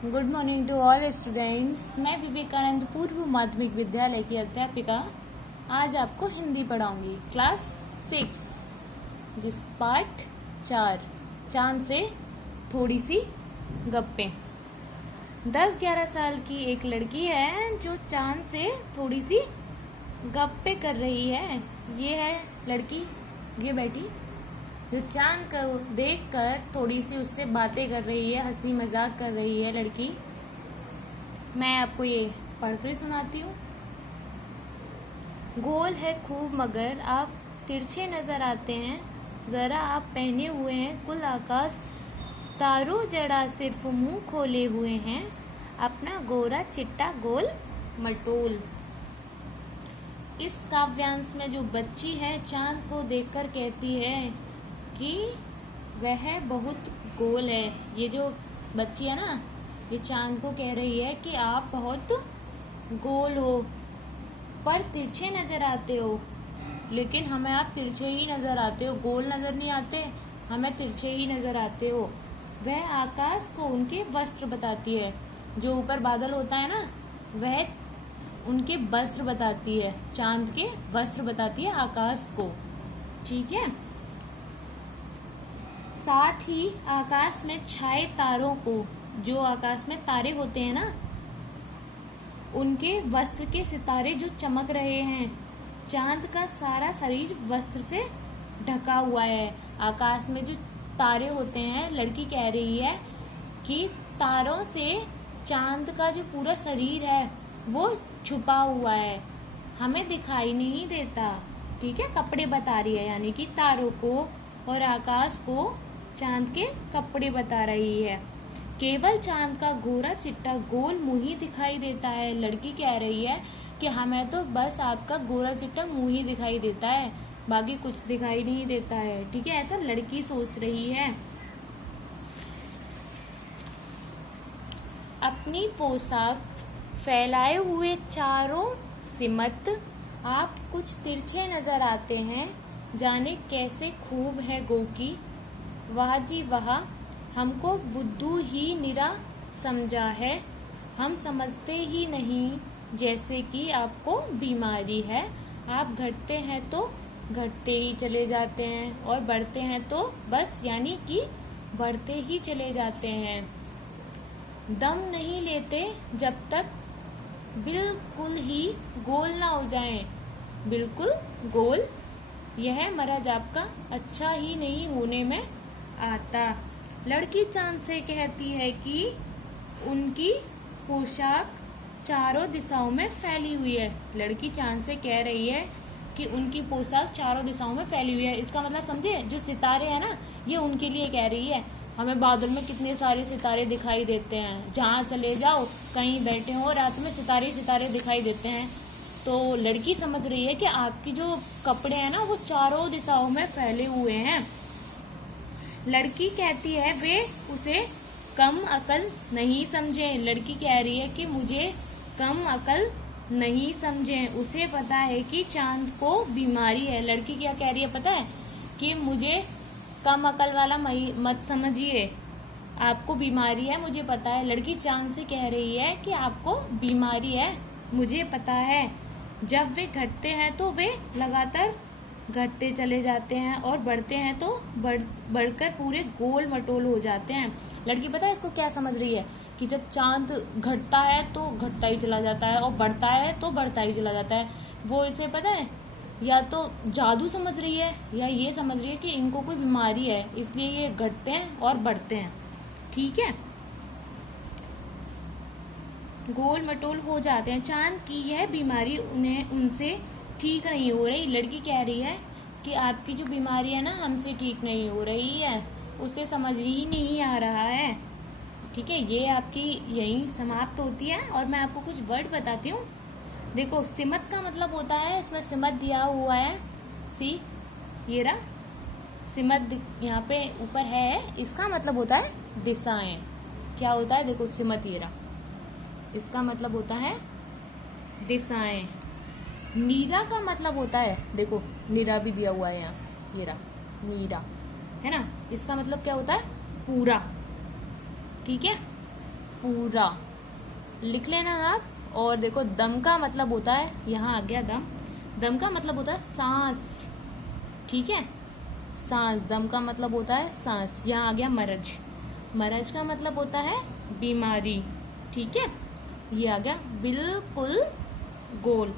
Good morning to all students. मैं विवेकानंद पूर्व माध्यमिक विद्यालय की अध्यापिका आज आपको हिंदी पढ़ाऊंगी। क्लास 6 जिस पाठ 4 चांद से थोड़ी सी गप्पे। 10-11 साल की एक लड़की है जो चांद से थोड़ी सी गप्पे कर रही है। ये है लड़की, ये बैठी जो चांद को देखकर थोड़ी सी उससे बातें कर रही है, हंसी मजाक कर रही है लड़की। मैं आपको ये पढ़कर सुनाती हूँ। गोल है खूब मगर आप तिरछे नजर आते हैं, जरा आप पहने हुए हैं कुल आकाश, तारों जड़ा सिर्फ मुंह खोले हुए हैं, अपना गोरा चिट्टा गोल मटोल। इस काव्यांश में जो बच्ची है चांद को देखकर कहती है कि वह बहुत गोल है। ये जो बच्ची है ना, ये चांद को कह रही है कि आप बहुत गोल हो पर तिरछे नजर आते हो, लेकिन हमें आप तिरछे ही नजर आते हो, गोल नजर नहीं आते, हमें तिरछे ही नजर आते हो। वह आकाश को उनके वस्त्र बताती है, जो ऊपर बादल होता है ना, वह उनके वस्त्र बताती है, चांद के वस्त्र बताती है आकाश को। ठीक है। साथ ही आकाश में छाए तारों को, जो आकाश में तारे होते हैं ना, उनके वस्त्र के सितारे जो चमक रहे हैं। चांद का सारा शरीर वस्त्र से ढका हुआ है। आकाश में जो तारे होते हैं, लड़की कह रही है कि तारों से चांद का जो पूरा शरीर है वो छुपा हुआ है, हमें दिखाई नहीं देता। ठीक है, कपड़े बता रही है, यानी कि तारों को और आकाश को चांद के कपड़े बता रही है। केवल चांद का गोरा चिट्टा गोल मुंह ही दिखाई देता है। लड़की कह रही है कि हमें तो बस आपका गोरा चिट्टा मुंह ही दिखाई देता है, बाकी कुछ दिखाई नहीं देता है। ठीक है, ऐसा लड़की सोच रही है। अपनी पोशाक फैलाए हुए चारों सिमत आप कुछ तिरछे नजर आते हैं, जाने कैसे खूब है गो की। वाह जी वाह, हमको बुद्धू ही निरा समझा है, हम समझते ही नहीं जैसे कि आपको बीमारी है। आप घटते हैं तो घटते ही चले जाते हैं और बढ़ते हैं तो बस यानी कि बढ़ते ही चले जाते हैं। दम नहीं लेते जब तक बिल्कुल ही गोल ना हो जाएं। बिल्कुल गोल, यह मरज आपका अच्छा ही नहीं होने में आता। लड़की चांद से कहती है कि उनकी पोशाक चारों दिशाओं में फैली हुई है। लड़की चांद से कह रही है कि उनकी पोशाक चारों दिशाओं में फैली हुई है। इसका मतलब समझे, जो सितारे हैं ना, ये उनके लिए कह रही है। हमें बादल में कितने सारे सितारे दिखाई देते हैं, जहाँ चले जाओ, कहीं बैठे हो, रात में सितारे सितारे दिखाई देते हैं। तो लड़की समझ रही है कि आपकी जो कपड़े हैं ना, वो चारों दिशाओं में फैले हुए हैं। लड़की कहती है वे उसे कम अकल नहीं समझें। लड़की कह रही है कि मुझे कम अकल नहीं समझें, उसे पता है कि चांद को बीमारी है। लड़की क्या कह रही है पता है, कि मुझे कम अकल वाला मत समझिए, आपको बीमारी है, मुझे पता है। लड़की चांद से कह रही है कि आपको बीमारी है, मुझे पता है। जब वे घटते हैं तो वे लगातार घटते चले जाते हैं और बढ़ते हैं तो बढ़कर पूरे गोल मटोल हो जाते हैं। लड़की पता है इसको क्या समझ रही है, कि जब चांद घटता है तो घटता ही चला जाता है और बढ़ता है तो बढ़ता ही चला जाता है। वो इसे पता है या तो जादू समझ रही है या ये समझ रही है कि इनको कोई बीमारी है, इसलिए ये घटते हैं और बढ़ते हैं। ठीक है, गोल मटोल हो जाते हैं। चांद की यह बीमारी उन्हें उनसे ठीक नहीं हो रही। लड़की कह रही है कि आपकी जो बीमारी है ना, हमसे ठीक नहीं हो रही है, उसे समझ ही नहीं आ रहा है। ठीक है, ये आपकी यही समाप्त होती है। और मैं आपको कुछ वर्ड बताती हूँ। देखो, सिमत का मतलब होता है, इसमें सिमत दिया हुआ है, सी ये रहा सिमत यहाँ पे ऊपर है, इसका मतलब होता है दिशाएं। क्या होता है, देखो सिमत ये रहा, इसका मतलब होता है दिशाएं। नीरा का मतलब होता है, देखो नीरा भी दिया हुआ है यहाँ, ये रहा नीरा, है ना, इसका मतलब क्या होता है पूरा। ठीक है, पूरा, लिख लेना आप। और देखो दम का मतलब होता है, यहाँ आ गया दम, दम का मतलब होता है सांस, ठीक है, सांस, दम का मतलब होता है सांस। यहाँ आ गया मरज, मरज का मतलब होता है बीमारी, ठीक है। ये आ गया बिल्कुल गोल,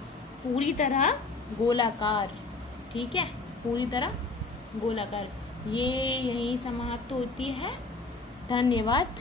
पूरी तरह गोलाकार, ठीक है, पूरी तरह गोलाकार। ये यहीं समाप्त होती है। धन्यवाद।